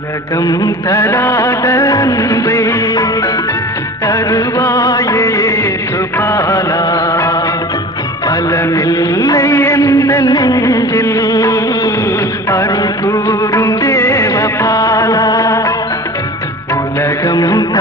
உலகம் தராத அன்பை தருவாயே சுபாலா, பலமில்லை எந்த நெஞ்சில் அருள் கூறும் தேவபாலா. உலகம்